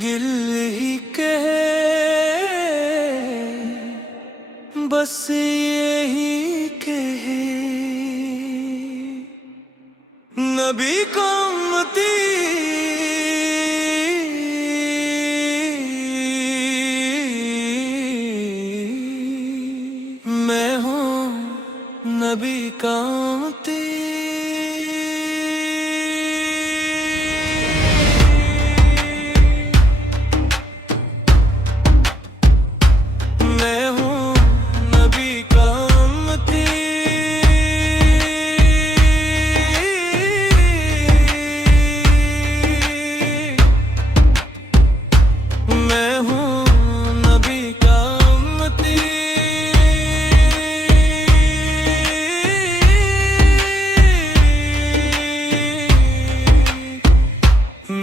गिल ही कहे बस यही कहे नबी को उम्मती मैं हूँ नबी का उम्मती।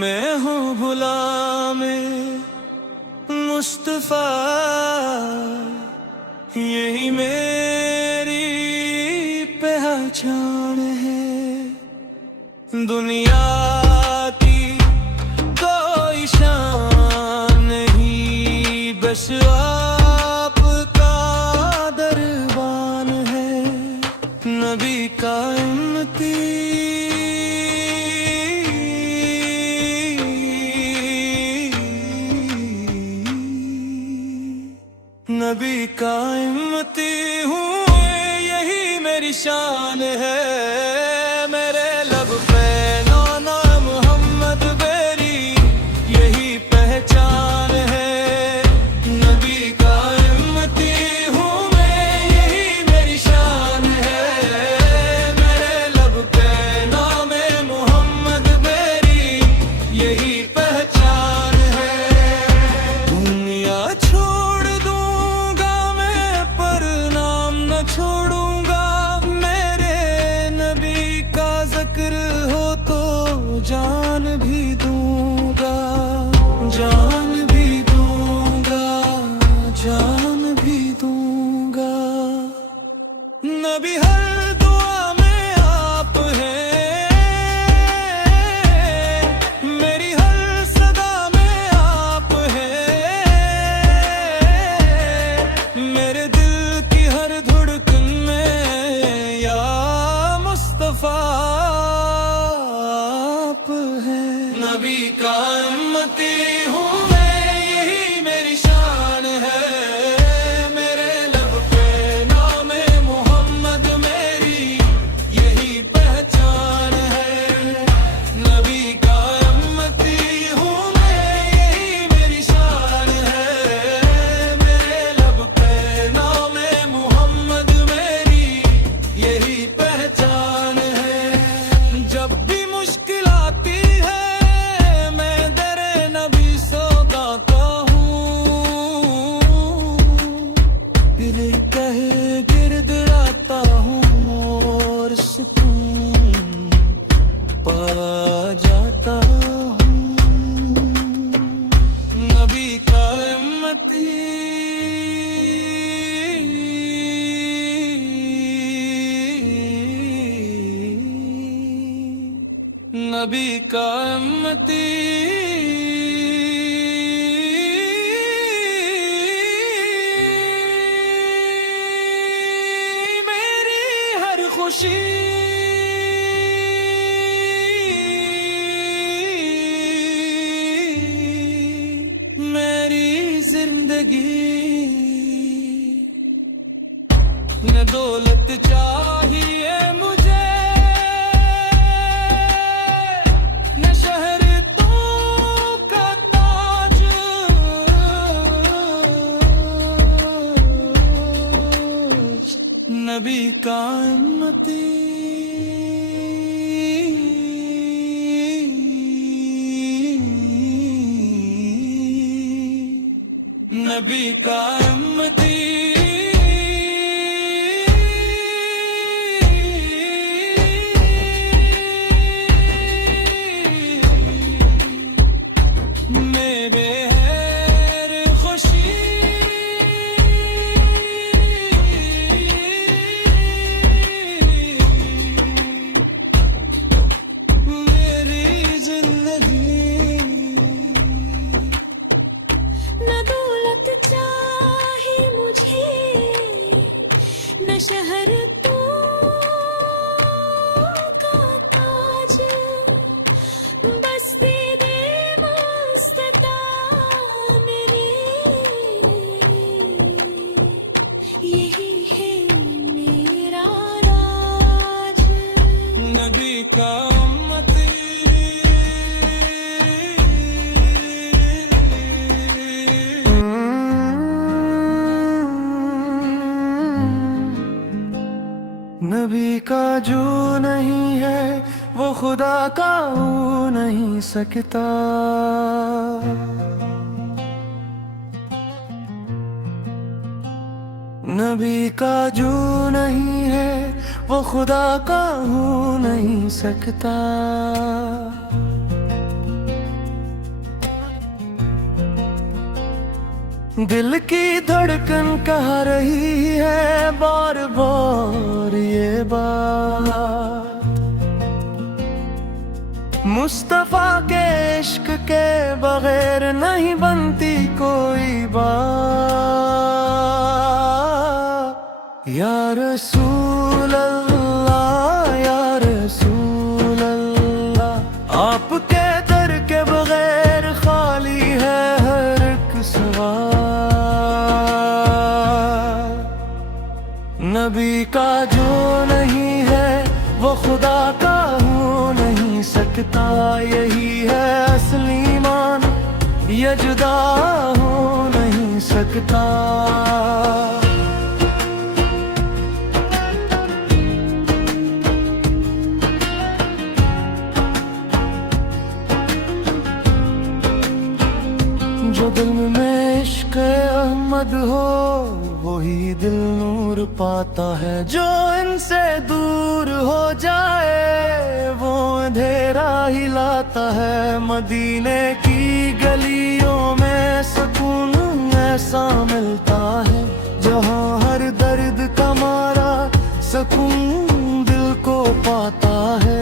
मैं हूँ गुलामे मुस्तफा यही मेरी पहचान है। दुनिया की कोई शान नहीं बस आपका दरबान है। नबी का उम्मती नबी का उम्मती हूँ यही मेरी शान है। मेरे लब पे नाना मोहम्मद बेरी यही पहचान है। नबी का उम्मती हूँ मैं यही मेरी शान है। मेरे लब पे नाम मोहम्मद बेरी यही पहचान है। दुनिया छोड़ छोड़ूंगा मेरे नबी का जिक्र हो तो जान भी दूंगा, जान भी दूंगा, जान भी दूंगा। नबी हर दुआ में आप हैं, मेरी हर सदा में आप हैं। मेरे दिल की हर धड़कन आप है। नबी का उम्मती हूँ मैं यही मेरी शान है। मेरे लब पे नाम मोहम्मद मेरी यही पहचान है। नबी का उम्मती हूँ मैं यही मेरी शान है। मेरे लब पे नाम मोहम्मद मेरी यही पहचान है। जब भी मुश्किल आती है मैं दरे नबी सो गाता हूँ। दिल कहे गिर्द आता हूँ और सुकून पा जाता हूँ। नबी का उम्मती नबी का उम्मती मेरी हर खुशी मेरी जिंदगी न दौलत चाहिए मुझे नबी का उम्मती नबी का उम्मती मेरे हर खुशी मेरी जिंदगी नबी का जो नहीं है वो खुदा का हो नहीं सकता। नबी का जो नहीं है वो खुदा का हो नहीं सकता। दिल की धड़कन कह रही है बार बार ये बात, मुस्तफा के इश्क के बगैर नहीं बनती कोई बात। या रसूल अल्लाह या रसूल अल्लाह, आपके दर के बगैर खाली है हर एक सवाल। नबी का जो नहीं है वो खुदा का हो नहीं सकता। यही है असली मान, ये जुदा हो नहीं सकता। जो दिल में इश्क अहमद हो वही दिल नूर पाता है। जो इनसे दूर हो जाए वो अंधेरा हिलाता है। मदीने की गलियों में सुकून ऐसा मिलता है, जहाँ हर दर्द का मारा सुकून दिल को पाता है।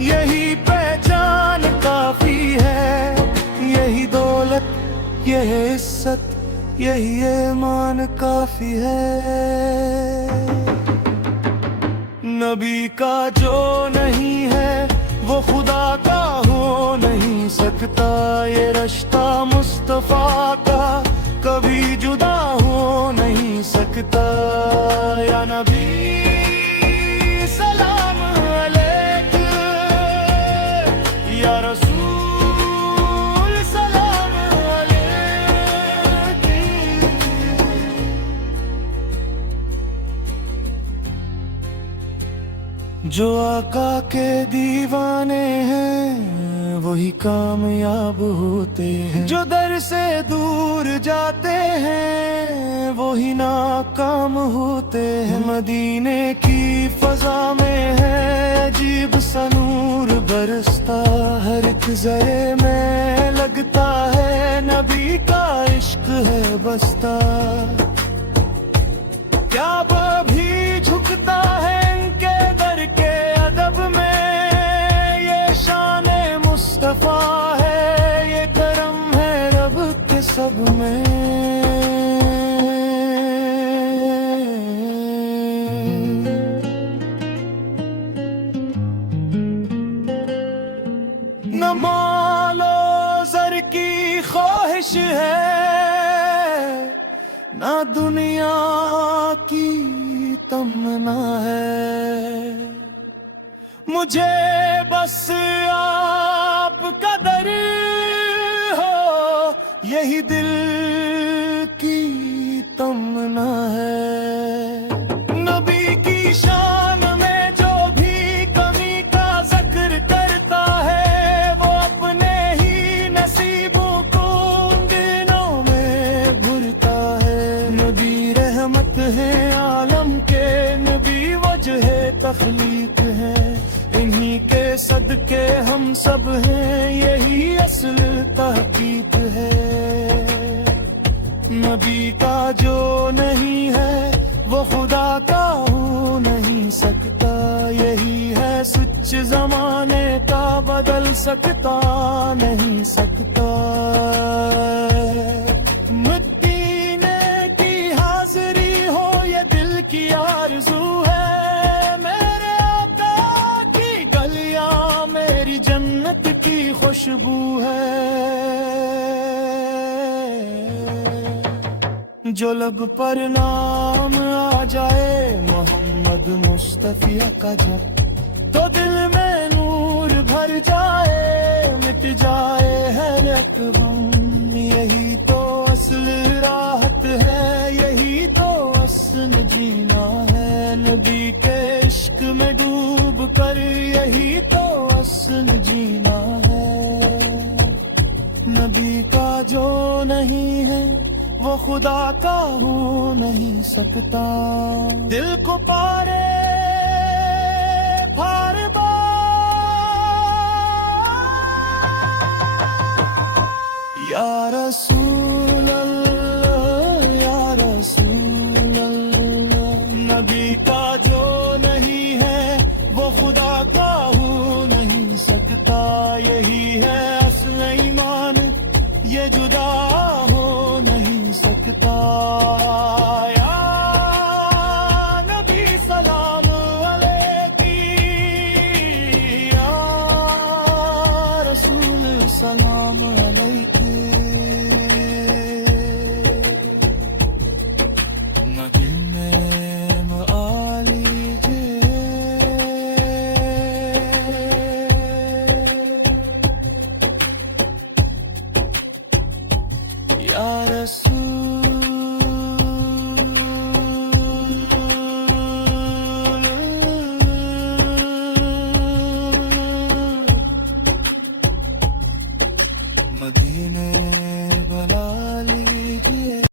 यही पहचान काफी है, यही दौलत यही इज्जत यही ईमान काफी है। नबी का जो नहीं है वो खुदा का हो नहीं सकता। ये रिश्ता मुस्तफा का कभी जुदा हो नहीं सकता। या नबी सलाम अलैकुम, या रसूल सलाम अलैकुम। जो आका के दीवाने हैं वही कामयाब होते हैं। जो दर से दूर जाते हैं वही नाकाम होते हैं। मदीने की फजा में है अजीब सा नूर बरसता, हर एक ज़रे में लगता है नबी का इश्क है बसता। क्या भी झुकता है इनके दर के अदब में, ये शाने मुस्तफा है, ये करम है रब के सब में। न मालो ज़र की ख्वाहिश है, ना दुनिया की तमन्ना है। मुझे बस आपका दर हो यही दिल की तमन्ना है। नबी की शान में जो भी कमी का जिक्र करता है वो अपने ही नसीबों को उन दिनों में भरता है। नबी रहमत है आलम के, नबी वजह तख्लीक है, इन्हीं के सदके हम सब हैं, यही असल तहकीक है। नबी का जो नहीं है वो खुदा का हो नहीं सकता। यही है सच जमाने का, बदल सकता नहीं सकता। मदीने की हाजिरी हो ये दिल की आरज़ू है। मेरे आका की गलियां मेरी जन्नत की खुशबू है। जो लब पर नाम आ जाए मोहम्मद मुस्तफिया का जब, तो दिल में नूर भर जाए, मिट जाए हैरत गम। यही तो असल राहत है, यही तो असल जीना है। नबी के इश्क में डूब कर, यही तो असल जीना है। नबी का जो नहीं है वो खुदा का हो नहीं सकता। दिल को पारे फार या रसूल अल्लाह, या रसूल अल्लाह। नबी का जो नहीं है वो खुदा का हो नहीं सकता। यही है असल ईमान, ये जुदा हो नहीं सकता। या नबी सलाम अलैकी, या रसूल सलाम अलैकी। नबी में आ लीजिए, या रसूल मदीने